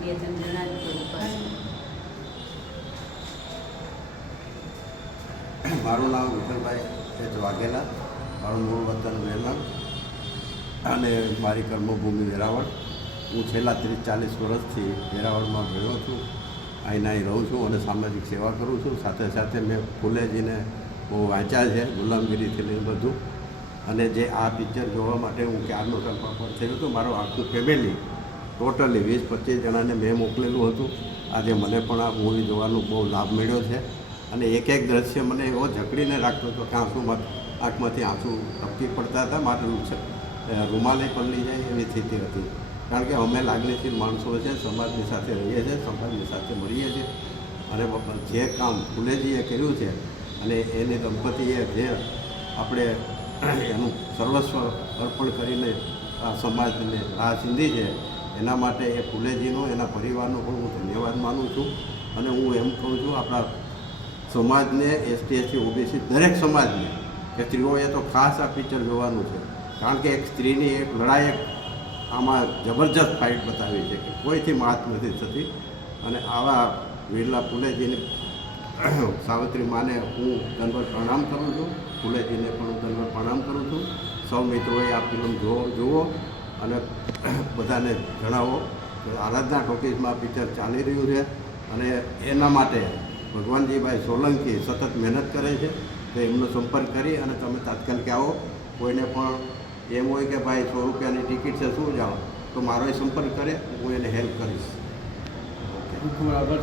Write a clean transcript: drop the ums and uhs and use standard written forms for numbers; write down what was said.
બે ત્રણ જણા જ ઉપર. મારું નામ વિઠ્ઠલભાઈ એચ વાઘેલા, મારું મૂળ વતન વેલણ અને મારી કર્મભૂમિ વેરાવળ. હું છેલ્લા 30-40 વર્ષથી વેરાવળમાં ભણ્યો છું, અહીં રહું છું અને સામાજિક સેવા કરું છું. સાથે સાથે મેં ફૂલેજીને બહુ વાંચ્યા છે, ગુલામગીરીથી લઈને બધું. અને જે આ પિક્ચર જોવા માટે હું ક્યારનો ટપ્પા થયું હતું, મારું આખું ફેમિલી ટોટલી 20-25 જણાને મેં મોકલેલું હતું. આજે મને પણ આ મૂવી જોવાનો બહુ લાભ મળ્યો છે અને એક એક દ્રશ્ય મને એવો જકડીને રાખતો હતો કે આંખમાંથી આંસુ ટપકી પડતા હતા. મારું રૂમાલે પલળી જાય એવી સ્થિતિ હતી. કારણ કે અમે લાગણીશીલ માણસો છે, સમાજની સાથે રહીએ છીએ, સમાજની સાથે મળીએ છીએ અને જે કામ ફૂલેજીએ કર્યું છે અને એની દંપતીએ જે આપણે એનું સર્વસ્વ અર્પણ કરીને આ સમાજને રાહ ચીંધી છે, એના માટે એ ફૂલેજીનો, એના પરિવારનો પણ હું ધન્યવાદ માનું છું. અને હું એમ કહું છું આપણા સમાજને, ST/SC OBC દરેક સમાજને, કે સ્ત્રીઓએ તો ખાસ આ પિક્ચર જોવાનું છે. કારણ કે એક સ્ત્રીની એક લડાઈ આમાં જબરજસ્ત ફાઇટ બતાવી છે કે કોઈથી માત નથી થતી. અને આવા વીરલા ફૂલેજીની સાવિત્રી માને હું દંડવત પ્રણામ કરું છું, ફૂલેજીને પણ હું દંડવત પ્રણામ કરું છું. સૌ મિત્રોએ આ ફિલ્મ જુઓ અને બધાને જણાવો કે આરાધના ટોકીઝમાં પિક્ચર ચાલી રહ્યું છે અને એના માટે ભગવાનજીભાઈ સોલંકી સતત મહેનત કરે છે. તો એમનો સંપર્ક કરી અને તમે તાત્કાલિક આવો. કોઈને પણ એમ હોય કે ભાઈ 100 રૂપિયાની ટિકિટ છે, શું જાઓ, તો મારો એ સંપર્ક કરે, હું એને હેલ્પ કરીશ. ખૂબ ખૂબ આભાર.